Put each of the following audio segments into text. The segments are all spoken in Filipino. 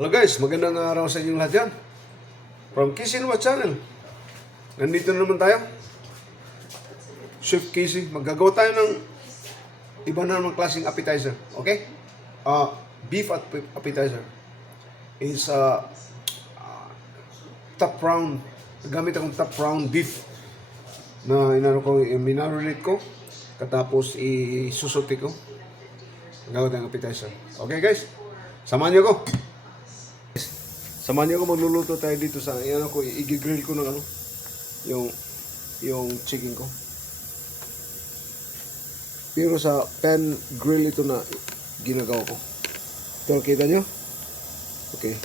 Hello guys, magandang araw sa inyong lahat dyan. From Kisinwa Channel. Nandito na naman tayo. Chef Casey, maggagawa tayo ng iba na namang klaseng appetizer. Okay? Beef appetizer. Is top round. Gamit akong top round beef na minarinate ko. Katapos isusuti ko. Gagawin tayong appetizer. Okay guys? Samahan niyo ko. Samahan niyo ako, magluluto tayo dito sa i-grill ko ng yung chicken ko. Pero sa pan grill ito na ginagawa ko. Ito, kita nyo? Okay.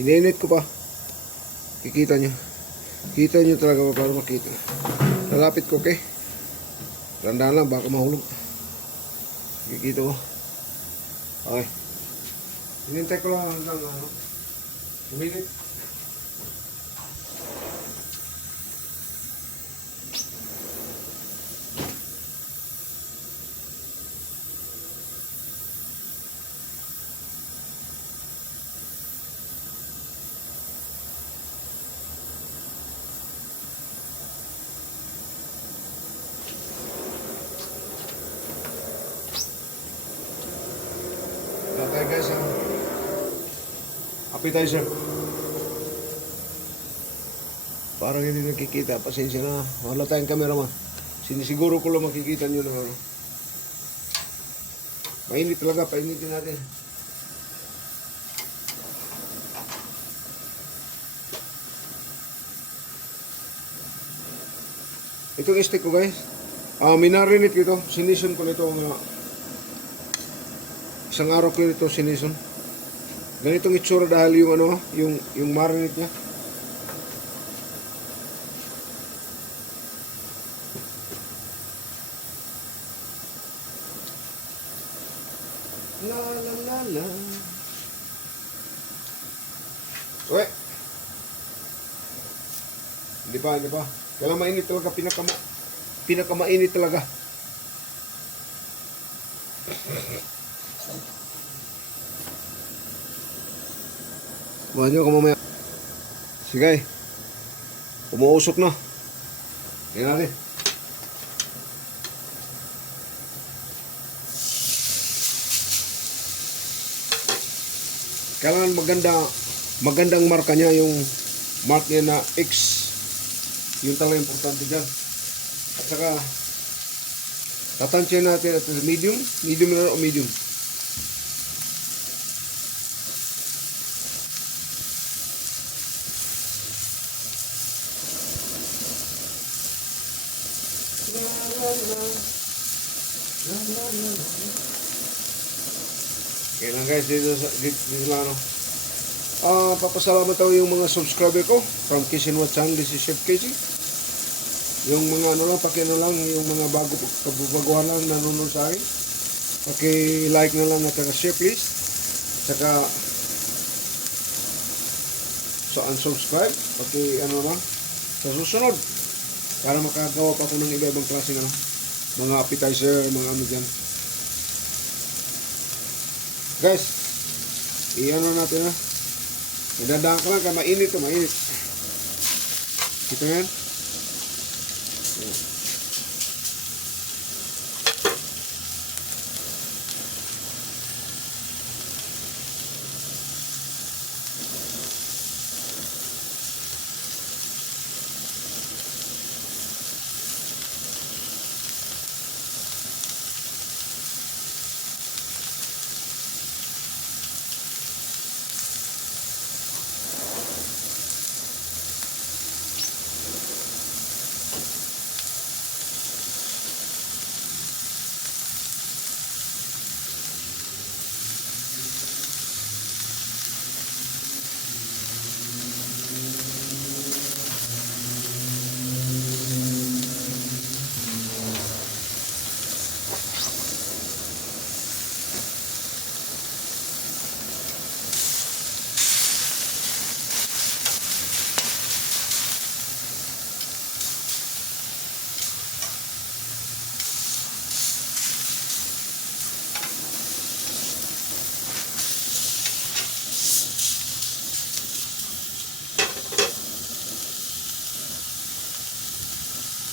Ininit ko pa. Kikita nyo. Kita nyo talaga para makita. Lalapit ko, okay? Tandaan lang, baka mahulog. Kikita ko. Okay. Inintay ko lang uminit. Tatay guys, ang appetizer. Parang hindi nakikita. Pasensya na. Wala tayong cameraman. Sinisiguro ko lang makikita nyo na mainit talaga. Painitin natin. Itong steak ko guys. Minarinate ko ito. Sinison ko nito. Isang araw ko nito sinison. Ganitong itsura dahil yung marinate niya. La la la la. Uwe. Hindi pa. Kailangan mainit talaga, pinakamainit talaga. Buhan nyo ka mamaya. Sige. Umuusok na. Tingnan natin. Kailangan magandang marka niya, yung mark niya na X. Yun talaga importante dyan. At saka tatansya natin at medium na o medium. Okay lang guys, dito lang papasalamat ako yung mga subscriber ko from Kisinwa Channel. This is Chef Casey. Yung mga yung mga kabaguhan lang nanonood sa akin, paki-like na lang at saka share please. Saka unsubscribe, lang sa susunod para makagawa pa ako ng iba-ibang klase mga appetizer, mga dyan. Guys, natin idadaan ka lang ka mainit. Kita yan?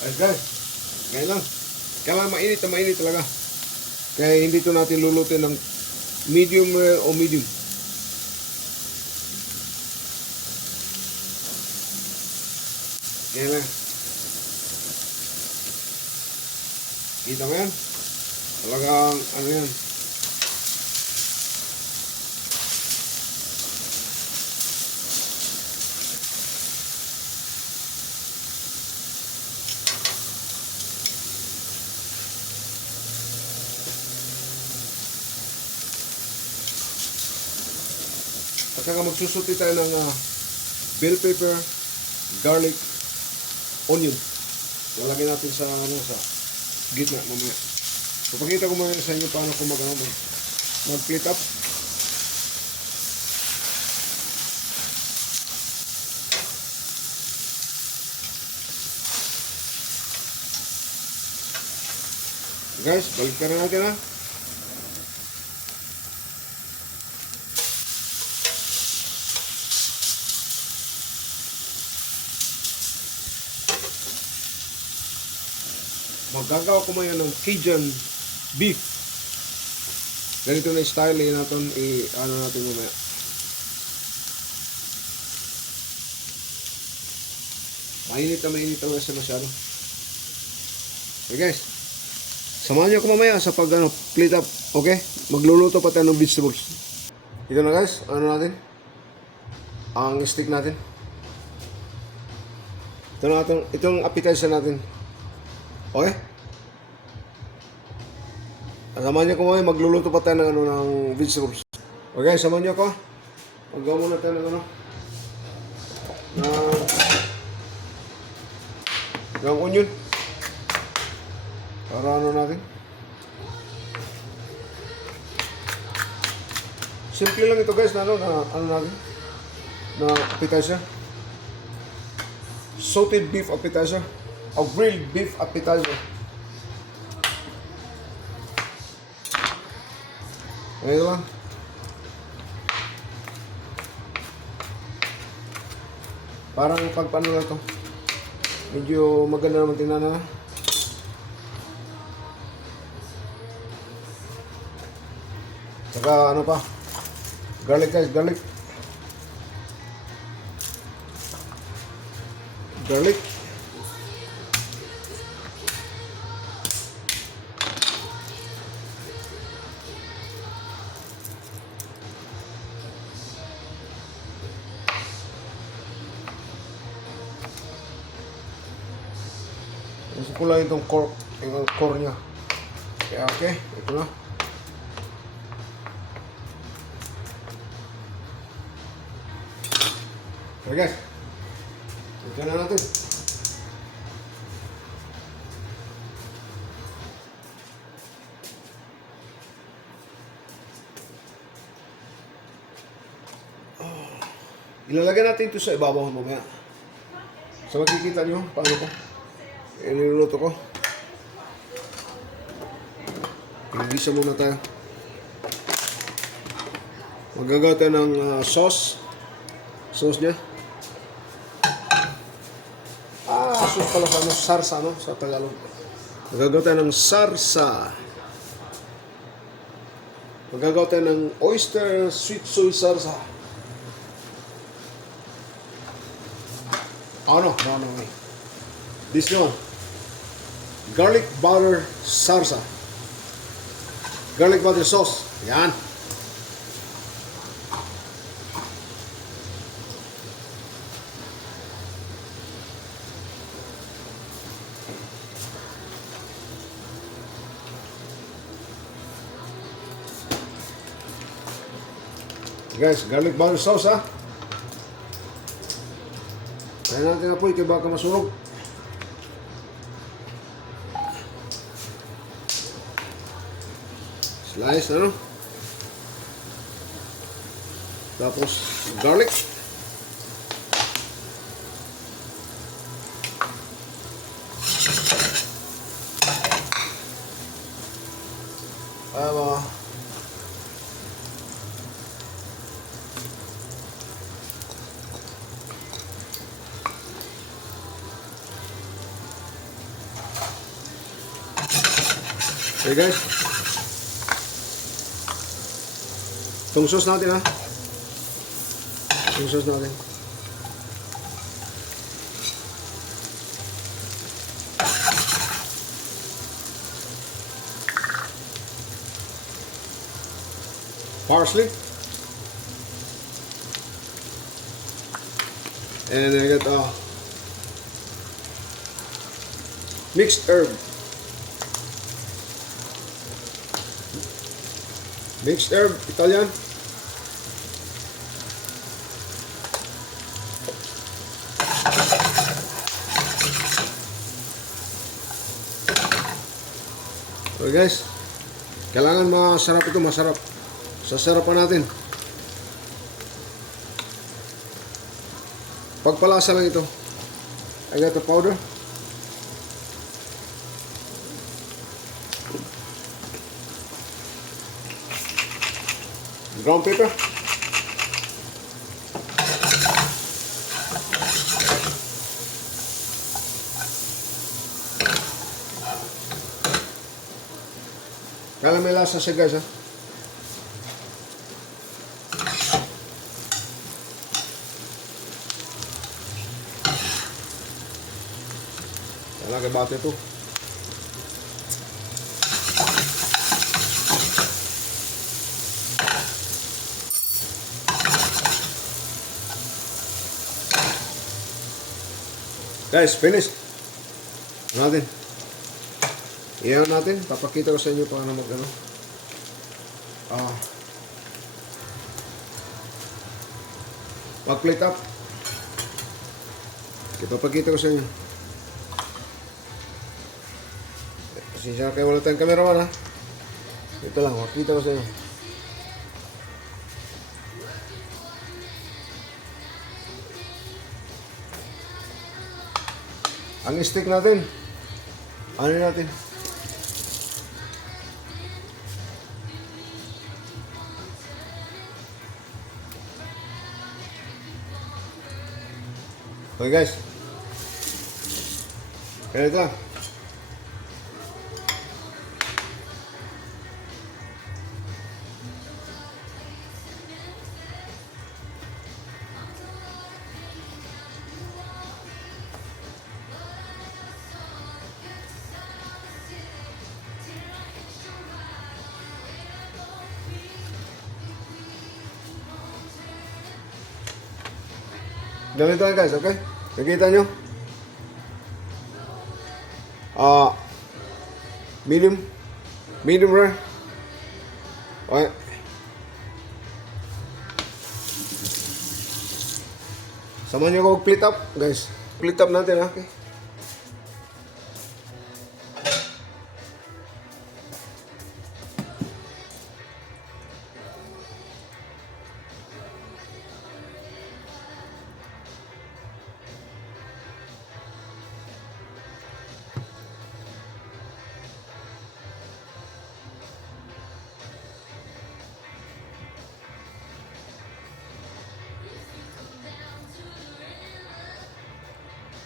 Ayos guys. Ngayon lang. Kaya mainit na mainit talaga. Kaya hindi ito natin lulutin ng medium rare o medium. Kaya lang. Kita mo yan? Talagang ano yan. At saka magsusuti tayo ng bell pepper, garlic, onion. Lalagyan natin sa sa gitna mamaya. So, pakita ko muna sa inyo paano kung mag-plate up. Guys, balik na natin ha. Magagawa ko ngayon ng Cajun beef. Ganito na style natin, ano natin mamaya. Mainit na siya masyado. Okay guys, samahan niyo ako mamaya sa plate up, okay? Magluluto pa tayo ng vegetables. Ito na guys, ano natin? Ang steak natin. Itong appetizer natin. Okay? Samahan niyo ko mamaya, magluluto pa tayo ng vegetables. Okay, samahan niyo ako. Magawa muna tayo ng ng onion. Para natin. Simple lang ito guys, na natin? Na appetizer. Salted beef appetizer. O grilled beef appetizer. Ayun lang. Parang pagpano na ito. Medyo maganda naman tingnan na. Saka ano pa? Garlic guys, garlic. Garlic. Gusto ko lang itong core niya. Kaya okay, ito na. Okay guys, ito na natin. Ilalagay natin ito sa ibabaw mamaya. So makikita nyo paano ko niluluto ko. Igisa muna tayo. Magagawa tayo ng sauce niya. Sauce pala sa sarsa sa Tagalog. Magagawa tayo ng sarsa. Magagawa tayo ng oyster sweet soy sarsa. No. This one. Garlic butter sarsa. Garlic butter sauce. Yan. Guys, garlic butter sauce ha. Kaya natin na po, kaya baka masunog. Slice, tapos garlic. Okay guys. Itong sauce natin ha. Itong sauce natin. Parsley. And I got mixed herb. Mixed herb, Italian. Okay guys, kailangan masarap ito, masarap. Sasarapan natin. Pagpalasa lang ito. I got the powder. Ground pepper. Kailangan may lasa siya guys ha. Kailangan bate ito. Guys, finished. Natin. Iyan natin. Papakita ko sa inyo paano mag ano. Mag-plate up. Papakita ko sa inyo. Pasensya kayo, wala tayong cameraman ha. Ito lang, makita ko sa inyo. Ang stick natin, ano natin? Okay guys, kaya ito lang. Ganito lang guys, okay? Nakita nyo? Medium rare. Okay. Samahan nyo ko split up, guys. Split up natin, ha? Okay.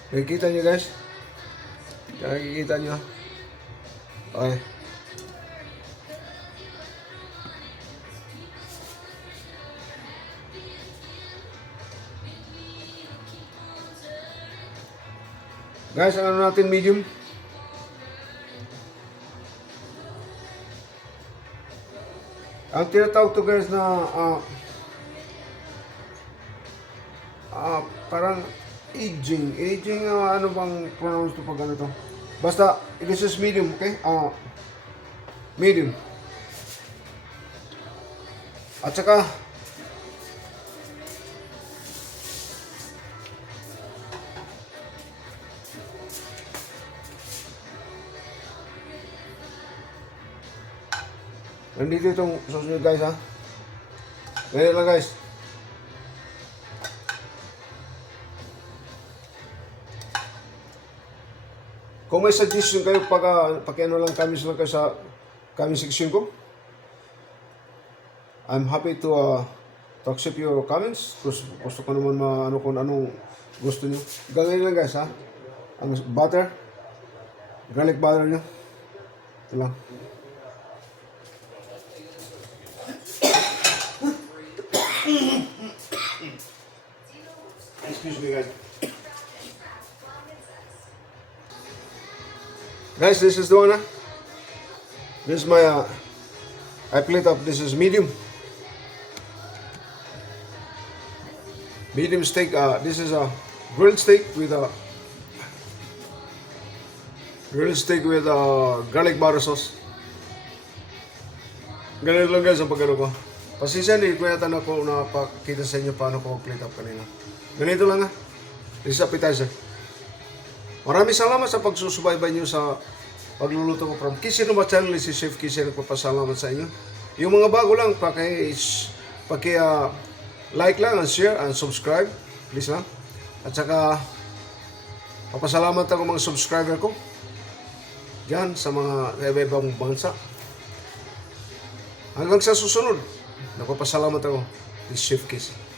Nakikita nyo guys? Nakikita nyo? Okay. Guys, ano natin medium? Ang tinatawag to guys na parang aging, ano bang pronounce to pag ano to? Basta, this is medium, okay? Medium. At saka, nandito itong sauce nyo guys ha. Ganyan lang guys. Kung may suggestion kayo, paki-ano lang, comments lang kayo sa comment section ko. I'm happy to accept your comments. Gusto ko naman ano kung anong gusto nyo. Ganyan lang guys ha. Ang butter, garlic butter nyo. Ito lang. Excuse me, guys. Guys, this is the one. This is my, I plate up. This is medium. Medium steak. This is a grilled steak with garlic butter sauce. Ganun lang guys ang pagano ko. Pasensya hindi ko yata na ako napakita sa inyo paano ko plate up kanina. Ganito lang ha. This is appetizer. Maraming salamat sa pagsusubaybay nyo sa pagluluto ko from Kisiruma Channel. Si Chef Kisir, nagpapasalamat sa inyo. Yung mga bago lang, like lang and share and subscribe. Please lang. At saka, papasalamat ako mga subscriber ko. Diyan sa mga ibang bansa. Hanggang sa susunod, nagpapasalamat ako. This Chef Kisir.